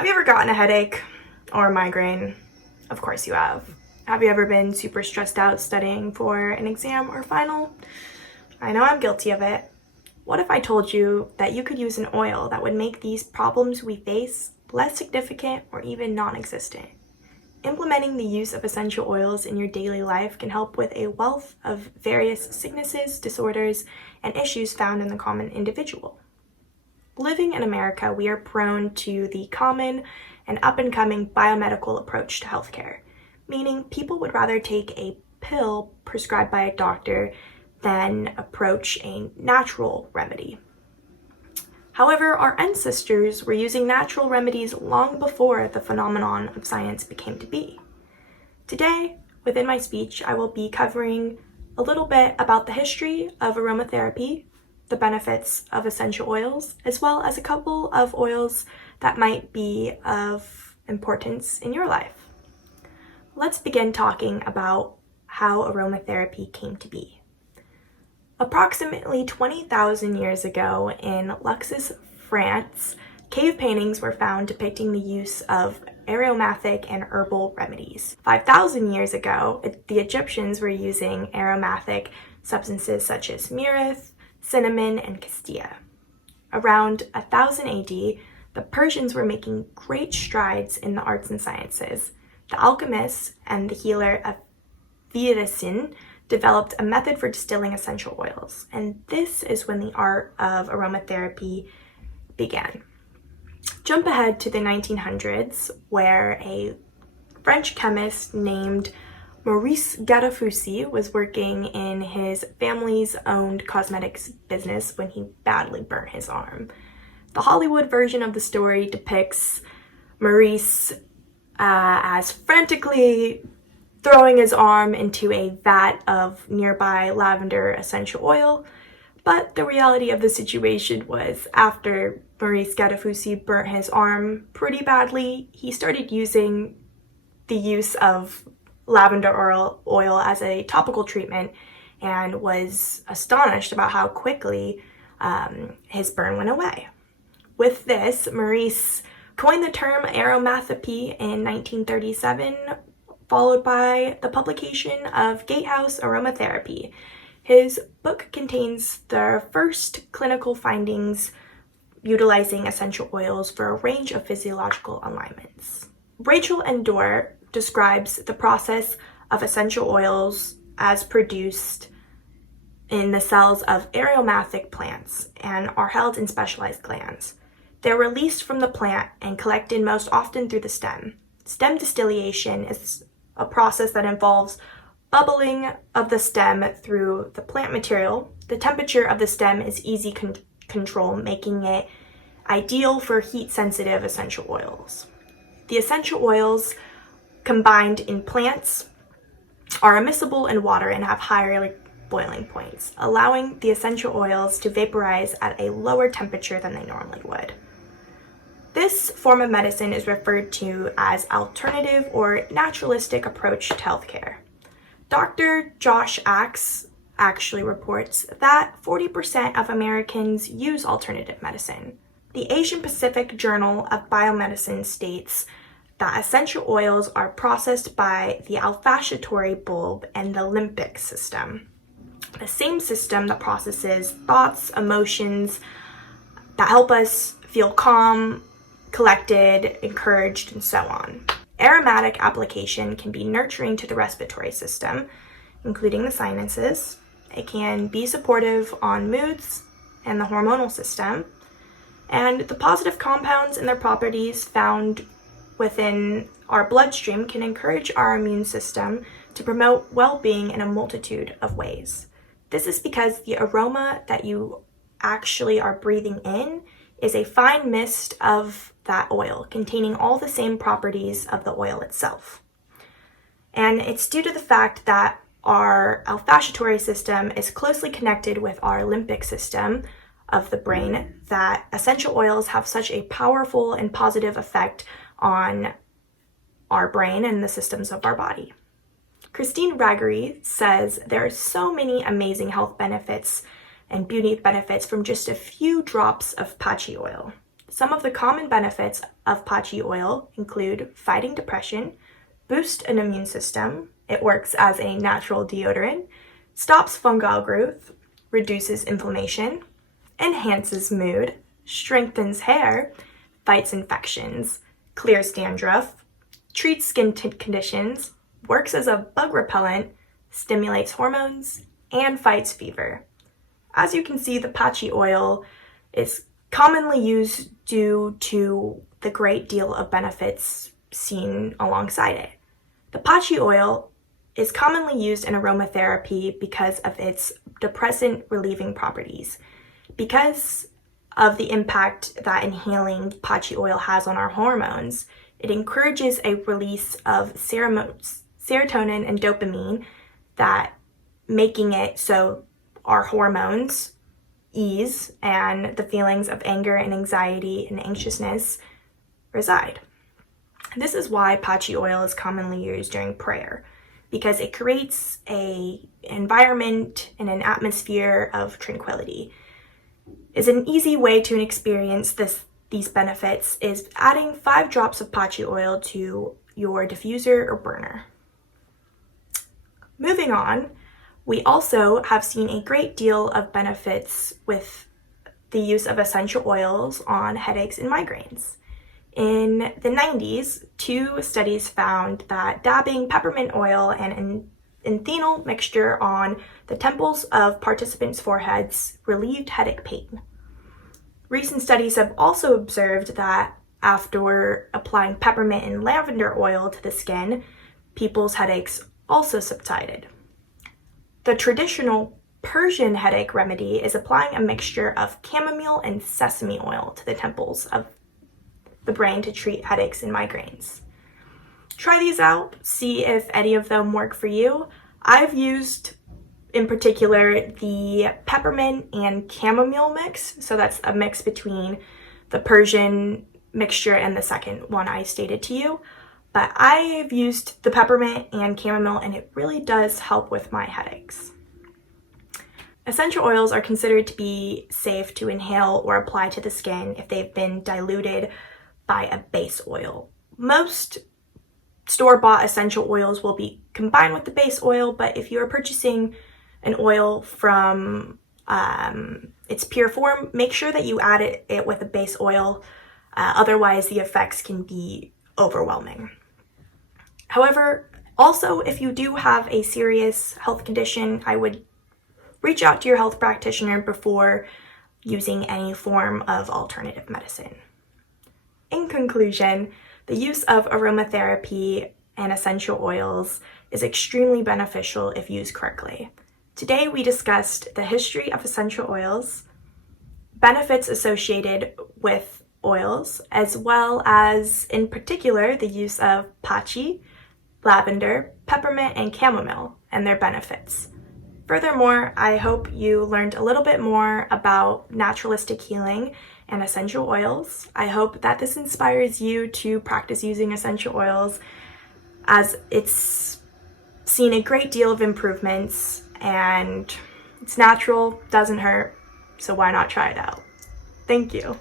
Have you ever gotten a headache or a migraine? Of course you have. Have you ever been super stressed out studying for an exam or final? I know I'm guilty of it. What if I told you that you could use an oil that would make these problems we face less significant or even non-existent? Implementing the use of essential oils in your daily life can help with a wealth of various sicknesses, disorders, and issues found in the common individual. Living in America, we are prone to the common and up-and-coming biomedical approach to healthcare, meaning people would rather take a pill prescribed by a doctor than approach a natural remedy. However, our ancestors were using natural remedies long before the phenomenon of science became to be. Today, within my speech, I will be covering a little bit about the history of aromatherapy, the benefits of essential oils, as well as a couple of oils that might be of importance in your life. Let's begin talking about how aromatherapy came to be. Approximately 20,000 years ago in Luxus, France, cave paintings were found depicting the use of aromatic and herbal remedies. 5,000 years ago, the Egyptians were using aromatic substances such as myrrh, cinnamon, and cassia. Around 1000 AD, the Persians were making great strides in the arts and sciences. The alchemists and the healer Avicenne developed a method for distilling essential oils, and this is when the art of aromatherapy began. Jump ahead to the 1900s, where a French chemist named Maurice Gattefossé was working in his family's owned cosmetics business when he badly burnt his arm. The Hollywood version of the story depicts Maurice as frantically throwing his arm into a vat of nearby lavender essential oil, but the reality of the situation was after Maurice Gattefossé burnt his arm pretty badly, he started using the use of lavender oil as a topical treatment and was astonished about how quickly his burn went away. With this, Maurice coined the term aromatherapy in 1937, followed by the publication of Gatehouse Aromatherapy. His book contains the first clinical findings utilizing essential oils for a range of physiological alignments. Rachel Endor describes the process of essential oils as produced in the cells of aromatic plants and are held in specialized glands. They're released from the plant and collected most often through the stem. Stem distillation is a process that involves bubbling of the stem through the plant material. The temperature of the stem is easy control, making it ideal for heat-sensitive essential oils. The essential oils combined in plants are immiscible in water and have higher boiling points, allowing the essential oils to vaporize at a lower temperature than they normally would. This form of medicine is referred to as alternative or naturalistic approach to healthcare. Dr. Josh Axe actually reports that 40% of Americans use alternative medicine. The Asian Pacific Journal of Biomedicine states that essential oils are processed by the olfactory bulb and the limbic system, the same system that processes thoughts, emotions, that help us feel calm, collected, encouraged, and so on. Aromatic application can be nurturing to the respiratory system, including the sinuses. It can be supportive on moods and the hormonal system, and the positive compounds and their properties found within our bloodstream can encourage our immune system to promote well-being in a multitude of ways. This is because the aroma that you actually are breathing in is a fine mist of that oil containing all the same properties of the oil itself. And it's due to the fact that our olfactory system is closely connected with our limbic system of the brain that essential oils have such a powerful and positive effect on our brain and the systems of our body. Christine Raggery says there are so many amazing health benefits and beauty benefits from just a few drops of patchy oil. Some of the common benefits of patchi oil include fighting depression, boost an immune system, it works as a natural deodorant, stops fungal growth, reduces inflammation, enhances mood, strengthens hair, fights infections, clears dandruff, treats skin conditions, works as a bug repellent, stimulates hormones, and fights fever. As you can see, the patchi oil is commonly used due to the great deal of benefits seen alongside it. The patchi oil is commonly used in aromatherapy because of its depressant relieving properties. Because of the impact that inhaling patchi oil has on our hormones, it encourages a release of serotonin and dopamine, that making it so our hormones ease and the feelings of anger and anxiety and anxiousness reside. This is why patchi oil is commonly used during prayer, because it creates an environment and an atmosphere of tranquility. Is an easy way to experience these benefits is adding 5 drops of patchi oil to your diffuser or burner. Moving on, we also have seen a great deal of benefits with the use of essential oils on headaches and migraines. In the 90s, 2 studies found that dabbing peppermint oil and an ethereal mixture on the temples of participants' foreheads relieved headache pain. Recent studies have also observed that after applying peppermint and lavender oil to the skin, people's headaches also subsided. The traditional Persian headache remedy is applying a mixture of chamomile and sesame oil to the temples of the brain to treat headaches and migraines. Try these out, see if any of them work for you. I've used, in particular, the peppermint and chamomile mix, so that's a mix between the Persian mixture and the second one I stated to you. But I've used the peppermint and chamomile, and it really does help with my headaches. Essential oils are considered to be safe to inhale or apply to the skin if they've been diluted by a base oil. Most store-bought essential oils will be combined with the base oil, but if you are purchasing an oil from its pure form, make sure that you add it with a base oil. Otherwise, the effects can be overwhelming. However, also, if you do have a serious health condition, I would reach out to your health practitioner before using any form of alternative medicine. In conclusion, the use of aromatherapy and essential oils is extremely beneficial if used correctly. Today, we discussed the history of essential oils, benefits associated with oils, as well as, in particular, the use of patchi, lavender, peppermint, and chamomile, and their benefits. Furthermore, I hope you learned a little bit more about naturalistic healing and essential oils. I hope that this inspires you to practice using essential oils, as it's seen a great deal of improvements and it's natural, doesn't hurt, so why not try it out? Thank you.